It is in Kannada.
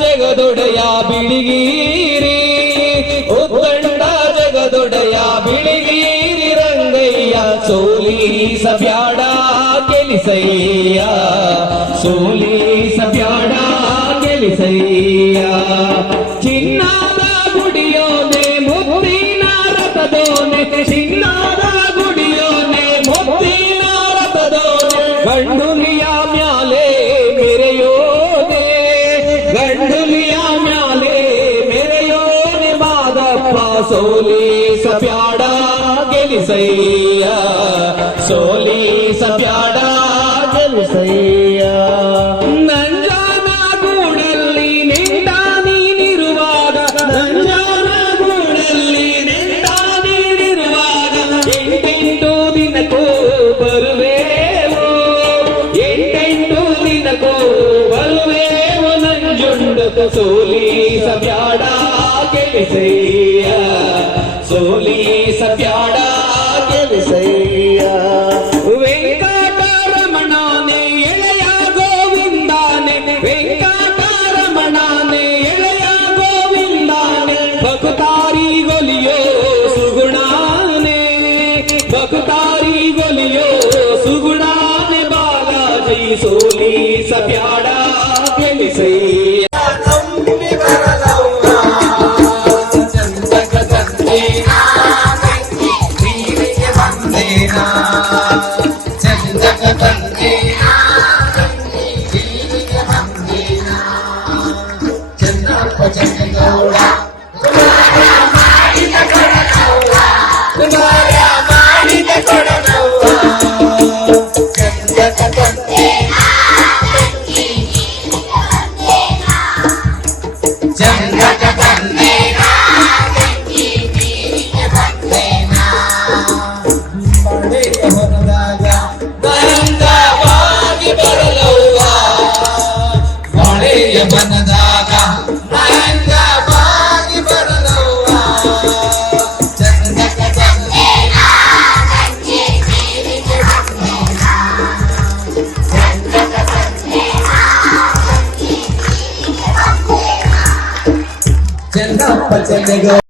ಜಗದೊಡೆಯ ಬಿಳಿಗಿರಿ ಉತ್ತಂಡ ಜಗದೊಡೆಯ ಬಿಳಿಗಿರಿ ರಂಗಯ್ಯ ಸೋಲಿಸಬ್ಯಾಡ ಗೆಲಿಸಯ್ಯ ಸೋಲಿಸಬ್ಯಾಡ ಗೆಲಿಸಯ್ಯ ಚಿನ್ನದ ಗುಡಿಯೋನೆ ಮುತ್ತಿನ ರಥದೋನೆ ಚಿನ್ನದ ಗುಡಿಯೋನೆ ಮುತ್ತಿನ ರಥದೋನೆ ಗಂಡುಲಿಯ ಮ್ಯಾಲೆ ಮೆರೆಯೋನೆ ಗಂಡುಲಿಯ ಮ್ಯಾಲೆ ಮೆರೆಯೋನೆ ಮಾದಪ್ಪ ಸೋಲಿಸಬ್ಯಾಡ ಗೆಲಿಸಯ್ಯ ಸೋಲಿಸಬ್ಯಾಡ ಗೆಲಿಸಯ್ಯ ನಂಜನ ಗೂಡಲ್ಲಿ ನಿಂತ ನೀನಿರುವಾಗ ನಂಜನ ಗೂಡಲ್ಲಿ ನಿಂತ ನೀನಿರುವಾಗ ಎಂಟೆಂಟು ದಿನಕ್ಕೂ ಬರುವೆವು ಎಂಟೆಂಟು ದಿನಕ್ಕೂ ಬರುವೆವು ನಂಜುಂಡು ಸೋಲಿಸಬ್ಯಾಡ ಗೆಲಿಸಯ್ಯ ಸೋಲಿಸಬ್ಯಾಡ ಗೆಲಿಸಯ್ಯ ವೆಂಕಟರಮಣನೇ ಎಳೆಯ ಗೋವಿಂದಾನೆ ವೆಂಕಟರಮಣನೇ ಎಳೆಯ ಗೋವಿಂದಾನೆ ಬಕುತಾರಿ ಗೊಲಿಯೋ ಸುಗುಣಾನೆ ಬಕುತಾರಿ ಗೊಲಿಯೋ ಸುಗುಣಾನೆ ಬಾಲಾಜಿ ಸೋಲಿಸಬ್ಯಾಡ ಗೆಲಿಸಯ್ಯ ಮನದಾಗ ಭಯಂಕರವಾಗಿ ಬರಲವ್ವ ಚಂದಕ ಚಂದಪ್ಪ ಚಂದಗ